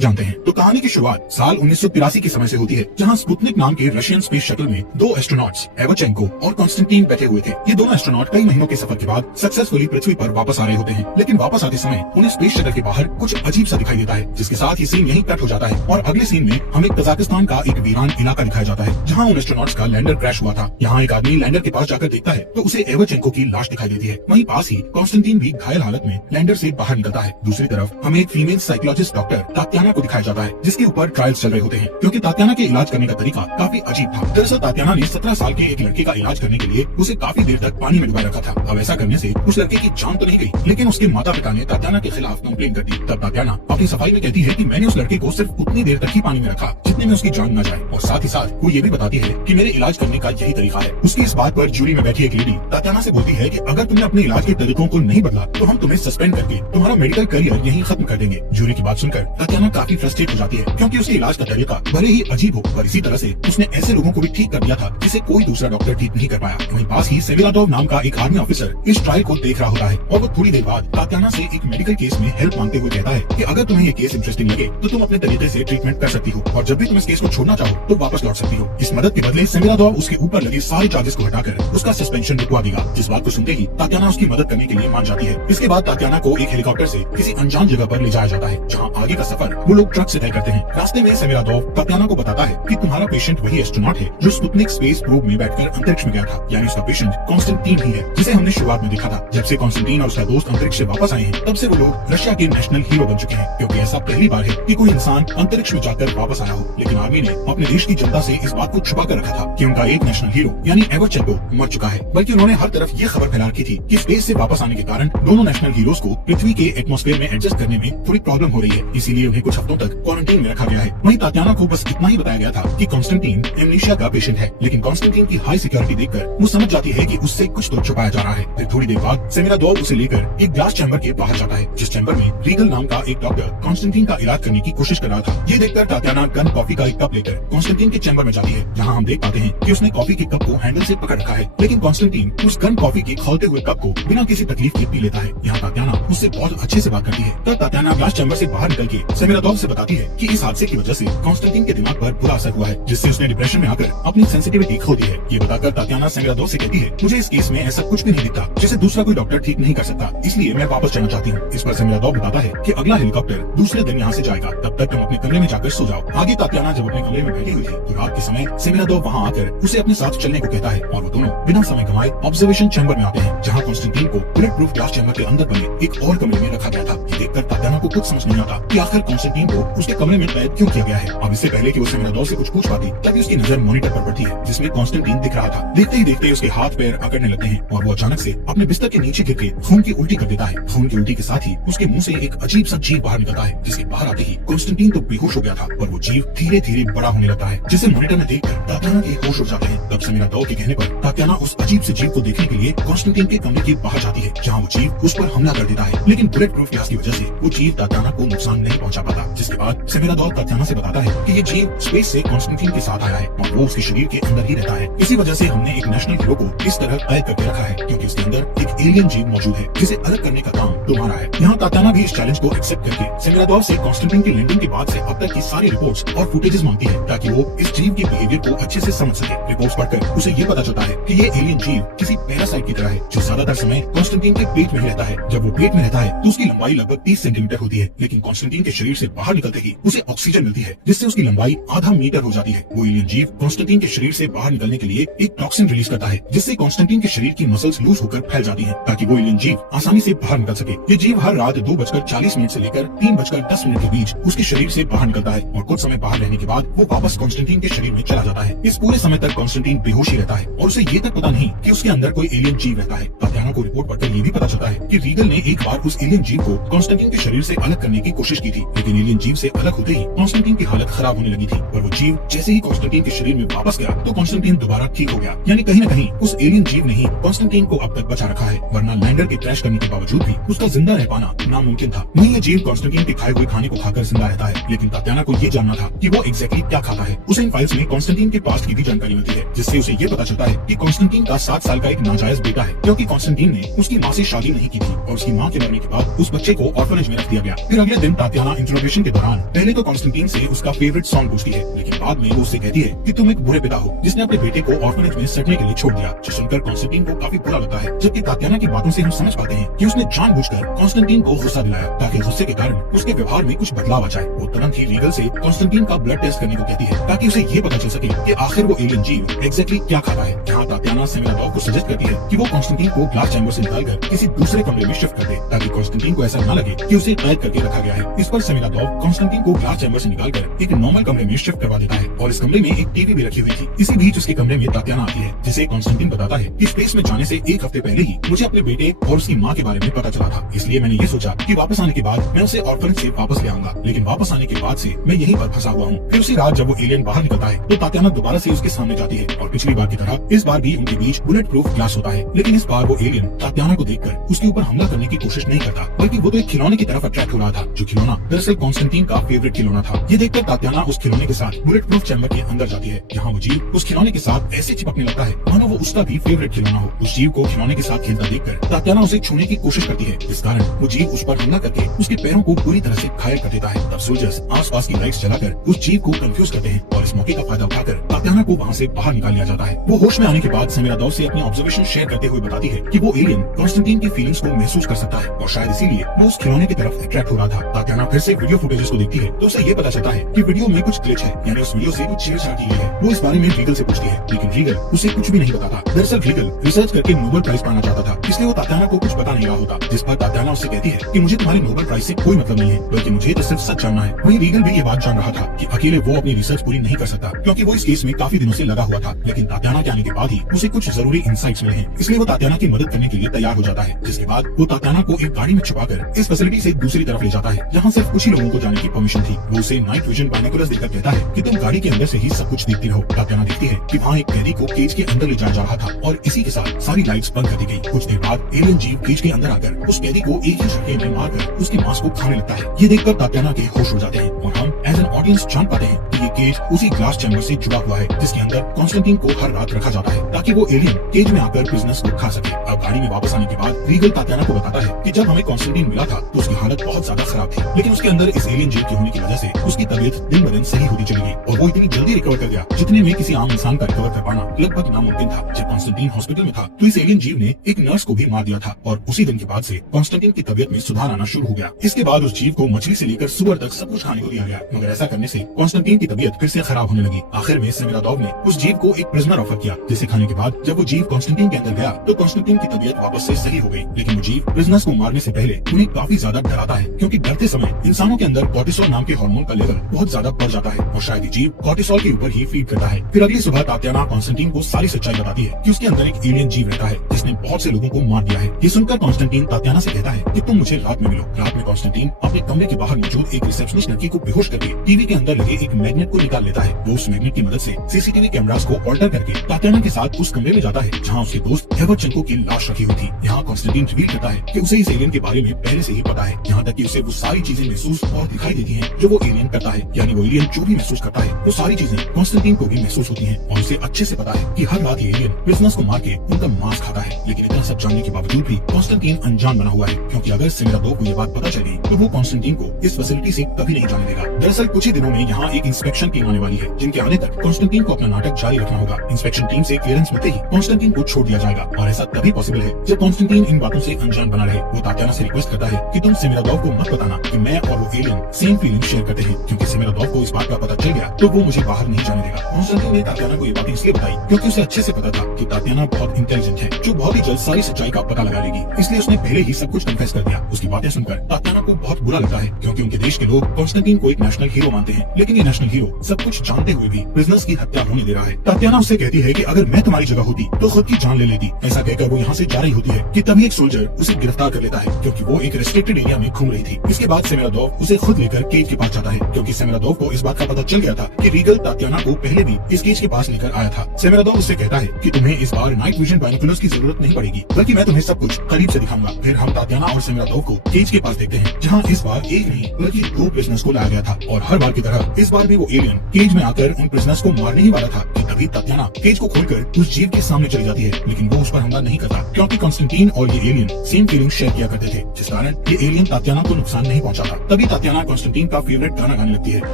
जानते हैं। तो कहानी की शुरुआत साल 1983 के समय से होती है, जहां स्पुतनिक नाम के रशियन स्पेस शटल में दो एस्ट्रोनॉट्स एवचेंको और कॉन्स्टेंटीन बैठे हुए थे। ये दोनों एस्ट्रोनॉट कई महीनों के सफर के बाद सक्सेसफुली पृथ्वी पर वापस आ रहे होते हैं, लेकिन वापस आते समय उन्हें स्पेस शटल के बाहर कुछ अजीब सा दिखाई देता है, जिसके साथ ये सीन यहीं कट हो जाता है और अगले सीन में हमें कजाकिस्तान का एक वीरान इलाका दिखाया जाता है, जहाँ उन एस्ट्रोनॉट्स का लैंडर क्रैश हुआ था। यहाँ एक आदमी लैंडर के पास जाकर देखता है तो उसे एवचेंको की लाश दिखाई देती है। वहीं पास ही कॉन्स्टेंटीन भी घायल हालत में लैंडर से बाहर निकलता है। दूसरी तरफ हमें एक फीमेल साइकोलॉजिस्ट डॉक्टर तात्याना को दिखाया जाता है, जिसके ऊपर ट्रायल्स चल रहे होते हैं, क्योंकि तात्याना के इलाज करने का तरीका काफी अजीब था। दरअसल तात्याना ने 17 साल के एक लड़के का इलाज करने के लिए उसे काफी देर तक पानी में डुबाए रखा था। अब ऐसा करने से उस लड़के की जान तो नहीं गई, लेकिन उसके माता पिता ने तात्याना के खिलाफ कंप्लेन कर दी। तब तात्याना अपनी सफाई में कहती है कि मैंने उस लड़के को सिर्फ उतनी देर तक ही पानी में रखा जितने में उसकी जान न जाए, और साथ ही साथ वो ये भी बताती है कि मेरे इलाज करने का यही तरीका है। उसकी इस बात पर जूरी में बैठी एक लेडी तात्याना से बोलती है कि अगर तुमने अपने इलाज के तरीकों को नहीं बदला तो हम तुम्हें सस्पेंड करके तुम्हारा मेडिकल करियर यहीं खत्म कर देंगे। जूरी की बात सुनकर तात्याना काफी फ्रस्ट्रेट हो जाती है, क्योंकि उसके इलाज का तरीका भले ही अजीब हो, पर इसी तरह से उसने ऐसे लोगों को भी ठीक कर दिया था जिसे कोई दूसरा डॉक्टर ठीक नहीं कर पाया। वहीं पास ही सेविलाटोव नाम का एक आर्मी ऑफिसर इस ट्रायल को देख रहा होता है, और वो थोड़ी देर बाद तात्याना से एक मेडिकल केस में हेल्प मांगते हुए कहता है कि अगर तुम्हें ये केस इंटरेस्टिंग लगे तो तुम अपने तरीके से ट्रीटमेंट कर सकती हो, और जब भी तुम इस केस को छोड़ना चाहो तो वापस लौट सकती हो। इस मदद के बदले सेविलाटोव उसके ऊपर लगे सारे चार्जेस को हटाकर उसका सस्पेंशन रुकवा देगा। जिस बात को सुनते ही तात्याना उसकी मदद करने के लिए मान जाती है। इसके बाद तात्याना को एक हेलीकॉप्टर से किसी अनजान जगह पर ले जाया जाता है, जहाँ आगे का सफर वो लोग ट्रक से तय करते हैं। रास्ते में सेविलाटोव तात्याना को बताता है कि तुम्हारा पेशेंट वही एस्ट्रोनॉट है जो स्पुतनिक स्पेस प्रोब में बैठकर अंतरिक्ष में गया था, यानी उसका पेशेंट कॉन्स्टेंटीन ही है, जिसे हमने शुरुआत में देखा था। जब से कॉन्स्टेंटीन और उसका दोस्त अंतरिक्ष से वापस आए हैं, तब से वो लोग रशिया के नेशनल हीरो बन चुके हैं, क्योंकि ऐसा पहली बार है कि कोई इंसान अंतरिक्ष में जाकर वापस आया हो। लेकिन आर्मी ने अपने देश की जनता से इस बात को छुपा कर रखा था कि उनका एक नेशनल हीरो यानी एवचेंको मर चुका है, बल्कि उन्होंने हर तरफ ये खबर फैला रखी थी कि स्पेस से वापस आने के कारण दोनों नेशनल हीरोज को पृथ्वी के एटमॉस्फेयर में एडजस्ट करने में थोड़ी प्रॉब्लम हो रही है, इसीलिए उन्हें कुछ हफ्तों तक क्वारंटाइन में रखा गया है। वहीं तात्याना को बस इतना ही बताया गया था कि कॉन्स्टेंटीन एमनीशिया का पेशेंट है, लेकिन कॉन्स्टेंटीन की हाई सिक्योरिटी देखकर वो समझ जाती है कि उससे कुछ तो छुपाया जा रहा है। फिर थोड़ी देर बाद सेविलाटोव उसे लेकर एक ग्लास चैम्बर के बाहर जाता है, जिस चैम्बर में रीगल नाम का एक डॉक्टर कॉन्स्टेंटीन का इलाज करने की कोशिश कर रहा था। ये देखकर तात्याना गन कॉफी का एक कप लेकर कॉन्स्टेंटीन के चैम्बर में जाती है, जहाँ हम देख पाते हैं कि उसने कॉफी के कप को हैंडल से पकड़ रखा है, लेकिन कॉन्स्टेंटीन उस गन कॉफी के खौलते हुए कप को बिना किसी तकलीफ के पी लेता है। यहाँ तात्याना उससे बहुत अच्छे से बात करती है। तब तात्याना ग्लास चैम्बर से बाहर निकल के सेविलाटोव से बताती है कि इस हादसे की वजह से कॉन्स्टेंटीन के दिमाग पर बुरा असर हुआ है, जिससे उसने डिप्रेशन में आकर अपनी सेंसिटिविटी खो दी है। ये बताकर तात्याना सेविलाटोव से कहती है, मुझे इस केस में ऐसा कुछ भी नहीं दिखता जिसे दूसरा कोई डॉक्टर ठीक नहीं कर सकता, इसलिए मैं वापस चलना चाहती हूँ। इस पर सेविलाटोव बताता है कि अगला हेलीकॉप्टर दूसरे दिन यहाँ से जाएगा, तब तक तुम अपने कमरे में जाकर सो जाओ। आगे तात्याना जब अपने कमरे में बैठी हुई थी तो रात के समय सेविलाटोव वहाँ आकर उसे अपने साथ चलने को कहता है, और वो दोनों बिना समय गंवाए ऑब्जर्वेशन चैम्बर में आते हैं, जहाँ कॉन्स्टेंटीन को बुलेट प्रूफ ग्लास चैम्बर के अंदर बने एक और कमरे में रखा गया था। ये देखकर तात्याना को कुछ समझ नहीं आता कि आखिर कॉन्स्टेंटीन को उसके कमरे में कैद क्यों किया गया है। अब इससे पहले कि वो सेविलाटोव से कुछ पूछ पाती, तभी उसकी नजर मॉनिटर पर पड़ती है, जिसमें कॉन्स्टेंटीन दिख रहा था। देखते ही देखते उसके हाथ पैर अकड़ने लगते हैं, और वो अचानक से अपने बिस्तर के नीचे गिर के खून की उल्टी कर देता है। खून की उल्टी के साथ ही उसके मुंह से एक अजीब सा जीव बाहर निकलता है, जिसके बाहर आते ही कॉन्स्टेंटीन तो बेहोश हो गया था, और वो जीव धीरे धीरे बड़ा होने लगता है, जिसे मॉनिटर में देखकर तात्याना के होश उड़ जाते हैं। तब सेविलाटोव के कहने पर तात्याना उस अजीब से जीव को देखने के लिए कॉन्स्टेंटीन के कमरे के बाहर जाती है, जहाँ वो जीव उस पर हमला कर देता है, लेकिन बुलेट प्रूफ ग्लास की वजह से वो जीव तात्याना को नुकसान नहीं पहुंचा पाता। जिसके बाद सेविलाटोव तात्याना से बताता है कि ये जीव स्पेस से कॉन्स्टेंटीन के साथ आया है, और वो उसके शरीर के अंदर ही रहता है। इसी वजह से हमने एक नेशनल हीरो को इस तरह कैद करके रखा है, क्योंकि उसके अंदर एक एलियन जीव मौजूद है, जिसे अलग करने का काम तुम्हारा है। यहाँ तात्याना भी इस चैलेंज को एक्सेप्ट करके सेविलाटोव से कॉन्स्टेंटीन की लैंडिंग के बाद से अब तक की सारी रिपोर्ट्स और फुटेजेस मांगती है, ताकि वो इस जीव के बिहेवियर को अच्छे से समझ सके। रिपोर्ट्स पढ़कर उसे ये पता चलता है कि ये एलियन जीव किसी पैरासाइट की तरह है, जो ज्यादातर समय कॉन्स्टेंटीन के पेट में ही रहता है। जब वो पेट में रहता है तो उसकी लंबाई लगभग 30 सेंटीमीटर होती है, लेकिन कॉन्स्टेंटीन के शरीर से बाहर निकलते ही उसे ऑक्सीजन मिलती है, जिससे उसकी लंबाई आधा मीटर हो जाती है। वो एलियन जीव कॉन्स्टेंटीन के शरीर से बाहर निकलने के लिए एक टॉक्सिन रिलीज करता है, जिससे कॉन्स्टेंटीन के शरीर की मसल्स लूज होकर फैल जाती हैं, ताकि वो एलियन जीव आसानी से बाहर निकल सके। ये जीव हर रात 2:40 से लेकर 3:10 के बीच उसके शरीर से बाहर निकलता है, और कुछ समय बाहर रहने के बाद वो वापस कॉन्स्टेंटीन के शरीर में चला जाता है। इस पूरे समय तक कॉन्स्टेंटीन बेहोश ही रहता है, और उसे ये तक पता नहीं कि उसके अंदर कोई एलियन जीव रहता है। तात्याना को रिपोर्ट पढ़कर ये भी पता चलता है कि रीगल ने एक बार उस एलियन जीव को कॉन्स्टेंटीन के शरीर से अलग करने की कोशिश की थी, लेकिन एलियन जीव से अलग होते ही कॉन्स्टेंटीन की हालत खराब होने लगी थी, और वो जीव जैसे ही कॉन्स्टेंटीन के शरीर में वापस गया तो कॉन्स्टेंटीन दोबारा ठीक हो गया। यानी कहीं न कहीं उस एलियन जीव ने ही कॉन्स्टेंटीन को अब तक बचा रखा है, वरना लैंडर के क्रैश करने के बावजूद भी उसका जिंदा रह पाना नामुमकिन था। वहीं ये जीव कॉन्स्टेंटीन के खाए हुए खाने को खाकर जिंदा रहता है, लेकिन तात्याना को ये जानना था कि वो एग्जैक्टली क्या खाता है। उसे इन फाइल्स में कॉन्स्टेंटीन के पास्ट की भी जानकारी मिलती है, जिससे उसे ये पता चलता है कि कॉन्स्टेंटीन का 7 साल का एक नाजायज बेटा है, क्योंकि कॉन्स्टेंटीन ने उसकी माँ से शादी नहीं की थी, और उसकी माँ के मरने के बाद उस बच्चे को ऑर्फनेज में रख दिया गया। फिर अगले दिन तात्याना इंट्रोडक्शन इंटरोगेशन के दौरान पहले तो कॉन्स्टेंटीन से उसका फेवरेट सॉन्ग पूछती है, लेकिन बाद में वो उससे कहती है कि तुम एक बुरे पिता हो जिसने अपने बेटे को ऑर्फनेज में सड़ने के लिए छोड़ दिया। जो सुनकर कॉन्स्टेंटीन को काफी बुरा लगता है, जबकि तात्याना की बातों से हम समझ पाते हैं कि उसने जानबूझकर कॉन्स्टेंटीन को गुस्सा दिलाया ताकि गुस्से के कारण उसके व्यवहार में कुछ बदलाव आ जाए। वो तुरंत ही रीगल से कॉन्स्टेंटीन का ब्लड टेस्ट करने को कहती है ताकि उसे ये पता चल सके कि आखिर वो एलियन जीव एग्जैक्टली क्या खाता है। यहाँ तात्याना सेमिरादोव को सजेस्ट करती है कि वो कॉन्स्टेंटीन को ग्लास चैम्बर से निकालकर किसी दूसरे कमरे में शिफ्ट कर दे ताकि कॉन्स्टेंटीन को ऐसा न लगे कि उसे कैद करके रखा गया है। इस पर सेमिरादोव कॉन्स्टेंटीन को ग्लास चैम्बर से निकालकर एक नॉर्मल कमरे में शिफ्ट करवा देता है और इस कमरे में एक टीवी भी रखी हुई थी। इसी बीच उसके कमरे में तात्याना आती है, जिसे कॉन्स्टेंटीन बताता है कि स्पेस में जाने से एक हफ्ते पहले ही मुझे अपने बेटे और उसकी माँ के बारे में पता चला था, इसलिए मैंने ये सोचा कि वापस आने के बाद मैं उसे ऑर्फनेज से वापस ले आऊंगा। लेकिन वापस आने के बाद से मैं यहीं पर फंसा हुआ हूँ। फिर उसी रात जब वो एलियन बाहर निकलता है तो तात्याना दोबारा से उसके सामने जाती है और पिछली बार की तरह इस बार भी उनके बीच बुलेट प्रूफ ग्लास होता है। लेकिन इस बार वो एलियन तात्याना को देखकर उसके ऊपर हमला करने की कोशिश नहीं करता, बल्कि वो तो एक खिलौने की तरफ अट्रैक्ट हो रहा था, जो खिलौना दरअसल कॉन्स्टेंटीन का फेवरेट खिलौना था। ये देखकर तात्याना उस खिलौने के साथ बुलेट प्रूफ चैम्बर के अंदर जाती है। यहाँ वो जीव उस खिलौने के साथ ऐसे चिपकने लगता है मानो वो उसका भी फेवरेट खिलौना हो। उस जीव को खिलौने के साथ खेलता देखकर तात्याना उसे छूने की कोशिश करती है, इस कारण वो जीव उस पर हमला करके उसके पैरों को पूरी तरह से घायल कर देता है। तब सोल्जर्स आसपास की लाइट्स जलाकर उस जीव को कंफ्यूज करते हैं और इस मौके का फायदा उठाकर तात्याना को वहाँ से बाहर निकाल लिया जाता है। वो होश में आने के बाद सेमिरादोव से अपनी ऑब्जर्वेशन शेयर करते हुए बताती है कि वो एलियन कॉन्स्टेंटीन की फीलिंग्स को महसूस कर सकता है और शायद इसीलिए वो उस खिलौने की तरफ अट्रैक्ट हो रहा था। तात्याना फिर से वीडियो फुटेजेस को देखती है तो उसे ये पता चलता है कि वीडियो में कुछ ग्लिच है, यानी उस वीडियो से कुछ छेड़छाड़ की गई है। वो इस बारे में रीगल से पूछती है, लेकिन रीगल उसे कुछ भी नहीं बताता। दरअसल रीगल रिसर्च करके नोबेल प्राइज पाना चाहता था, इसलिए वो तात्याना को कुछ पता नहीं रहा होता। जिस पर तात्याना उससे कहती है कि मुझे तुम्हारे नोबेल प्राइज से कोई मतलब नहीं है, बल्कि मुझे तो सिर्फ सच जानना है। वहीं रीगल भी ये बात जान रहा था कि अकेले वो अपनी रिसर्च पूरी नहीं कर सकता, क्योंकि वो इस केस में काफी दिनों से लगा हुआ था। लेकिन तात्याना के आने के बाद ही उसे कुछ जरूरी इंसाइट्स मिले हैं, इसलिए वो तात्याना की मदद करने के लिए तैयार हो जाता है। जिसके बाद वो तात्याना को एक गाड़ी में छुपाकर इस फैसिलिटी से दूसरी तरफ ले जाता है, जहाँ सिर्फ कुछ ही लोगों को जाने की परमिशन थी। वो उसे नाइट विजन बाइनोकुलर्स देकर कहता है कि तुम गाड़ी के अंदर से ही सब कुछ देखती रहो। तात्याना देखती है कि वहाँ एक कैदी को केज के अंदर ले जाया जा रहा था और इसी के साथ सारी लाइट्स बंद कर दी गई। कुछ देर बाद एलियन जीव केज के अंदर आकर उस कैदी को एक ही झटके में मारकर उसके मांस को खाने लगता है। ये देखकर तात्याना के होश उड़ जाते हैं और हम एज एन ऑडियंस जान पाते हैं कि ये केज उसी ग्लास चैम्बर से जुड़ा हुआ है, जिसके अंदर कॉन्स्टेंटीन को हर रात रखा जाता है ताकि वो एलियन केज में आकर बिजनेस को खा सके। अब गाड़ी में वापस आने के बाद रीगल तात्याना को बताता है कि जब हमें कॉन्स्टेंटीन मिला था तो उसकी हालत बहुत ज्यादा खराब थी, लेकिन उसके अंदर इस एलियन जीव के होने की वजह से उसकी तबीयत दिन ब दिन सही होती चली गई और वो इतनी जल्दी रिकवर कर गया जितने में किसी आम इंसान का रिकवर कर पाना लगभग नामुमकिन था। जब कॉन्स्टेंटीन हॉस्पिटल में था तो इस एलियन जीव ने एक नर्स को भी मार दिया था और उसी दिन के बाद से कॉन्स्टेंटीन की तबीयत में सुधार आना शुरू हो गया। इसके बाद उस जीव को मछली से लेकर सुअर तक सब कुछ खाने को दिया गया, मगर ऐसा करने से कॉन्स्टेंटीन की तबीयत फिर से खराब होने लगी। आखिर में सेमिरादोव ने उस जीव को एक प्रिजनर ऑफर किया, जिसे खाने के बाद जब वो जीव कॉन्स्टेंटीन के अंदर गया तो कॉन्स्टेंटीन की तबीयत वापस से सही हो गई। लेकिन वो जीव प्रिजनर्स को मारने से पहले उन्हें काफी ज्यादा डराता है, क्योंकि डरते समय इंसानों के अंदर कॉर्टिसोल नाम के हार्मोन का लेवल बहुत ज्यादा बढ़ जाता है और शायद जीव कॉर्टिसोल के ऊपर ही फीड करता है। फिर अगली सुबह तात्याना कॉन्स्टेंटीन को सारी सच्चाई बताती है कि उसके अंदर एक एलियन जीव रहता है जिसने बहुत से लोगों को मार दिया है। ये सुनकर कॉन्स्टेंटीन तात्याना से कहता है कि तुम मुझे रात में मिलो। रात में कॉन्स्टेंटीन अपने कमरे के बाहर मौजूद एक रिसेप्शनिस्ट लड़की को बेहोश करके टीवी के अंदर लगे एक मैग्नेट को निकाल लेता है। वो उस मैग्नेट की मदद से सीसीटीवी कैमरास को ऑल्टर करके तात्याना के साथ उस कमरे में जाता है जहाँ उसके दोस्त एवरचेंको की लाश रखी हुई थी। यहाँ कॉन्स्टेंटीन रिवील करता है कि उसे इस एलियन के बारे में पहले से ही पता है, यहाँ तक कि उसे वो सारी चीजें महसूस और दिखाई देती हैं जो वो एलियन करता है। यानी वो एलियन जो भी महसूस करता है वो सारी चीजें कॉन्स्टेंटीन को भी महसूस होती हैं और उसे अच्छे से पता है कि हर रात ये एलियन प्रिजनर्स को मार के उनका मांस खाता है। लेकिन इतना सब जानने के बावजूद भी कॉन्स्टेंटीन अनजान बना हुआ है, क्योंकि अगर सेमिरादोव को ये बात पता चली तो वो कॉन्स्टेंटीन को इस फैसिलिटी से कभी नहीं जाने देगा। दरअसल कुछ ही दिनों में यहाँ एक इंस्पेक्शन टीम आने वाली है, जिनके आने तक कॉन्स्टेंटीन को अपना नाटक जारी रखना होगा। इंस्पेक्शन टीम से क्लियरेंस मिलते ही कॉन्स्टेंटीन को छोड़ दिया जाएगा और ऐसा तभी पॉसिबल है जब कॉन्स्टेंटीन इन बातों से अनजान बना रहे। वो तात्याना से रिक्वेस्ट करता है कि तुम सेमिरादोव को मत बताना कि मैं और वो एलियन सेम फीलिंग शेयर करते हैं, क्योंकि सेमिरादोव को इस बात का पता चल गया तो वो मुझे बाहर नहीं जाने देगा। कॉन्स्टेंटीन ने तात्याना को ये बात इसलिए बताई क्योंकि उसे अच्छे से पता था कि तात्याना बहुत इंटेलिजेंट है, जो बहुत ही जल्द सारी सच्चाई का पता लगा लेगी, इसलिए उसने पहले ही सब कुछ कन्फेस कर दिया। उसकी बातें सुनकर तात्याना को बहुत बुरा लगता है, क्योंकि उनके देश के लोग कॉन्स्टेंटीन को एक नेशनल हीरो मानते हैं, लेकिन ये नेशनल हीरो सब कुछ जानते हुए भी प्रिजनर्स की हत्या होने दे रहा है। तात्याना उससे कहती है कि अगर मैं तुम्हारी जगह होती तो खुद की जान ले लेती। ऐसा कहकर वो यहाँ से जा रही होती है कि तभी एक सोल्जर उसे गिरफ्तार कर लेता है, क्योंकि वो एक रेस्ट्रिक्टेड एरिया में घूम रही थी। इसके बाद सेमिरादोव उसे खुद लेकर केज के पास जाता है, क्योंकि सेमिरादोव को इस बात का पता चल गया था कि रीगल तात्याना को पहले भी इस केज के पास लेकर आया था। सेमिरादोव उससे कहता है कि तुम्हें इस बार नाइट विजन बाइनोकुलर्स की जरूरत नहीं पड़ेगी, बल्कि मैं तुम्हें सब कुछ करीब से दिखाऊंगा। फिर हम तात्याना और सेमिरादोव को केज के पास देखते हैं, जहाँ इस बार एक नहीं बल्कि 2 प्रिजनर्स को लाया गया था और हर बार की तरह इस बार भी वो एलियन केज में आकर उन प्रिजनर्स को मारने ही वाला था कि तभी तभी तात्याना केज को खोलकर उस जीव के सामने चली जाती है, लेकिन वो उस पर हमला नहीं करता क्योंकि कॉन्स्टेंटीन और ये एलियन सेम फीलिंग शेयर किया करते थे, जिस कारण ये एलियन तात्याना को नुकसान नहीं पहुंचाता। तभी तात्याना कॉन्स्टेंटीन का फेवरेट गाना गाने लगती है,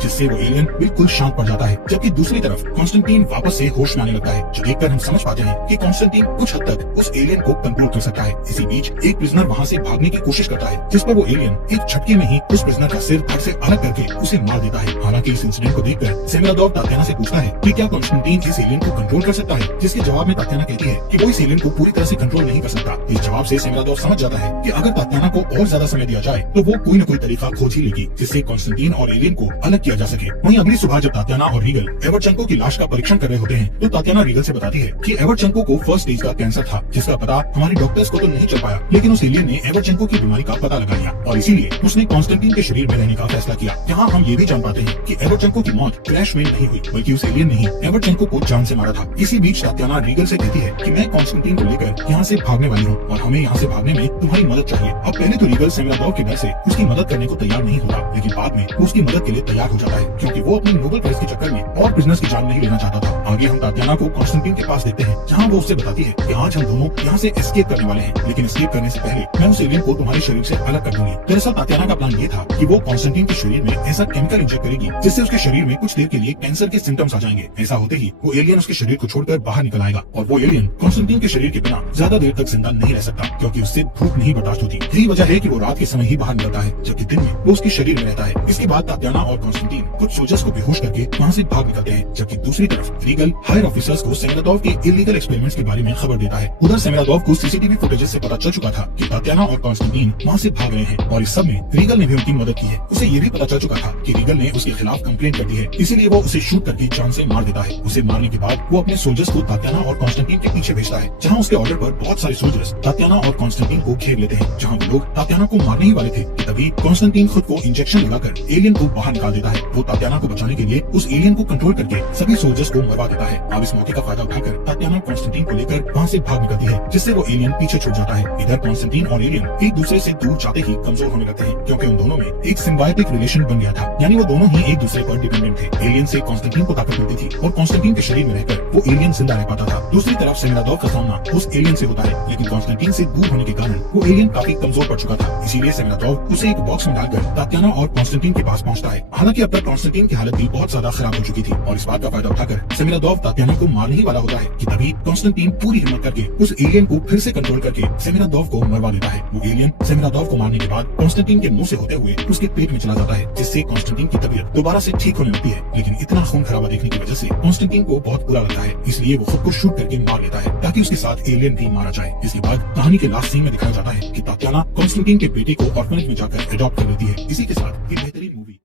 जिससे वो एलियन बिल्कुल शांत पड़ जाता है। जबकि दूसरी तरफ कॉन्स्टेंटीन वापस से होश में आने लगता है, जो देखकर हम समझ पाते हैं कि कॉन्स्टेंटीन कुछ हद तक उस एलियन को कंट्रोल कर सकता है। इसी बीच एक प्रिजनर वहाँ से भागने की कोशिश करता है, जिस पर वो एलियन एक झटके में ही उस प्रिजनर का सिर धड़ से अलग करके उसे मार देता है। हालांकि इस इंसिडेंट को देखकर सेमिरादोव तात्याना से पूछता है कि क्या कॉन्स्टेंटीन इस एलियन को कंट्रोल कर सकता है, जिसके जवाब में तात्याना कहती है कि वो इस एलियन को पूरी तरह से कंट्रोल नहीं कर सकता। इस जवाब से सेमिरादोव समझ जाता है कि अगर तात्याना को और ज्यादा समय दिया जाए तो वो कोई न कोई तरीका खोज ही लेगी, जिससे कॉन्स्टेंटीन और एलियन को अलग किया जा सके। वहीं अगली सुबह जब तात्याना और रीगल एवर्चेंको की लाश का परीक्षण कर रहे होते हैं, तो तात्याना रीगल से बताती है कि एवर्चेंको को फर्स्ट स्टेज का कैंसर था, जिसका पता हमारे डॉक्टर्स को तो नहीं चल पाया, लेकिन उस एलियन ने एवर्चेंको की बीमारी का पता लगा लिया और इसीलिए उसने कॉन्स्टेंटीन के शरीर में रहने का फैसला किया। यहाँ हम ये भी जान पाते हैं कि एवर्चेंको की मौत क्रैश में नहीं हुई, बल्कि उस एलियन ने ही एवर्चेंको को जान से मारा था। इसी बीच तात्याना रीगल से कहती है कि मैं कॉन्स्टेंटीन को लेकर यहाँ से भागने वाली हूँ और हमें यहाँ से भागने में तुम्हारी मदद चाहिए। अब पहले तो रीगल सेमिरादोव के डर से उसकी मदद करने को तैयार नहीं होता, लेकिन बाद में वो उसकी मदद के लिए तैयार हो जाता है, क्योंकि वो अपनी नोबेल प्राइज के चक्कर में और प्रिजनर्स की जान नहीं लेना चाहता था। आगे हम तात्याना को कॉन्स्टेंटीन के पास देखते हैं, जहाँ वो उससे बताती है कि आज हम दोनों यहाँ से एस्केप करने वाले हैं, लेकिन एस्केप करने से पहले मैं उस एलियन को तुम्हारे शरीर से अलग कर दूंगी। दरअसल तात्याना का प्लान ये था कि वो कॉन्स्टेंटीन के शरीर में ऐसा केमिकल इंजेक्ट करेगी जिससे उसके शरीर में कुछ देर के लिए कैंसर के सिम्टम्स आ जाएंगे। ऐसा होते ही वो एलियन उसके शरीर को छोड़कर बाहर निकल आएगा और वो एलियन कॉन्स्टेंटीन के शरीर के बिना ज्यादा देर तक जिंदा नहीं रह सकता, क्योंकि उससे भूख नहीं बर्दाश्त होती। यही वजह है कि वो रात के समय ही बाहर निकलता है, जबकि दिन में वो उसके शरीर में रहता है। इसके बाद तात्याना और कॉन्स्टेंटीन कुछ सोल्जर्स को बेहोश करके वहाँ से भाग निकलते हैं, जबकि दूसरी तरफ रीगल हायर ऑफिसर्स को सेमिरादोव के इलीगल एक्सपेरिमेंट्स के बारे में खबर देता है। उधर सेमिरादोव को सीसीटीवी फुटेजेस से पता चल चुका था कि तात्याना और कॉन्स्टेंटीन वहाँ से भाग रहे हैं और इस सब में रीगल ने भी उनकी मदद की है। उसे ये भी पता चल चुका था कि रीगल ने उसके खिलाफ कंप्लेंट कर दी है, इसीलिए वो उसे शूट करके जान से मार देता है। उसे मारने के बाद वो अपने सोल्जर्स को तात्याना और कॉन्स्टेंटीन के पीछे भेजता है, जहाँ उसके ऑर्डर पर बहुत सारे सोल्जर्स तात्याना और कॉन्स्टेंटीन को घेर लेते हैं। जहाँ वो लोग तात्याना को मारने ही वाले थे कि तभी कॉन्स्टेंटीन खुद को इंजेक्शन लगाकर एलियन को बाहर निकाल देता है। वो तात्याना को बचाने के लिए उस एलियन को कंट्रोल करके सभी सोल्जर्स को मरवा देता है। अब इस मौके का फायदा उठाकर तात्याना कॉन्स्टेंटीन को लेकर वहाँ से भाग निकलती है, जिससे वो एलियन पीछे छूट जाता है। इधर कॉन्स्टेंटीन और एलियन एक दूसरे से दूर जाते ही कमजोर होने लगते हैं, क्योंकि उन दोनों में एक सिम्बायोटिक रिलेशन बन गया था, यानी वो दोनों ही एक दूसरे पर डिपेंडेंट थे। एलियन से कॉन्स्टेंटीन को ताकत मिलती थी और कॉन्स्टेंटीन के शरीर में रहकर वो एलियन जिंदा रह पाता था। दूसरी तरफ सेमिरादोव का सामना उस एलियन से होता है, लेकिन कॉन्स्टेंटीन से दूर होने के कारण वो एलियन काफी कमजोर पड़ चुका था। इसीलिए सेमिरादोव उसे एक बॉक्स में डालकर तात्याना और कॉन्स्टेंटीन के पास पहुंचता है। हालांकि अब तक कॉन्स्टेंटीन की हालत भी बहुत ज्यादा खराब हो चुकी थी और इस बात का फायदा उठाकर सेमिरादोव तात्याना को मारने ही वाला होता है कि तभी कॉन्स्टेंटीन पूरी हिम्मत करके उस एलियन को फिर से कंट्रोल करके सेमिरादोव को मरवा देता है। वो एलियन सेमिरादोव को मारने के बाद कॉन्स्टेंटीन के मुंह से होते हुए उसके पेट में चला जाता है, जिससे कॉन्स्टेंटीन की तबीयत दोबारा से ठीक होने लगती है। लेकिन इतना खून खराबा देखने की वजह से कॉन्स्टेंटीन को बहुत बुरा लगता है, इसलिए वो खुद को शूट करके मार लेता है ताकि उसके साथ एलियन भी मारा जाए। इसके बाद कहानी के लास्ट सीन में दिखाया जाता है कि तात्याना कॉन्स्टेंटीन के बेटे को ऑर्फनेज में जाकर एडॉप्ट कर लेती है। इसी के साथ एक बेहतरीन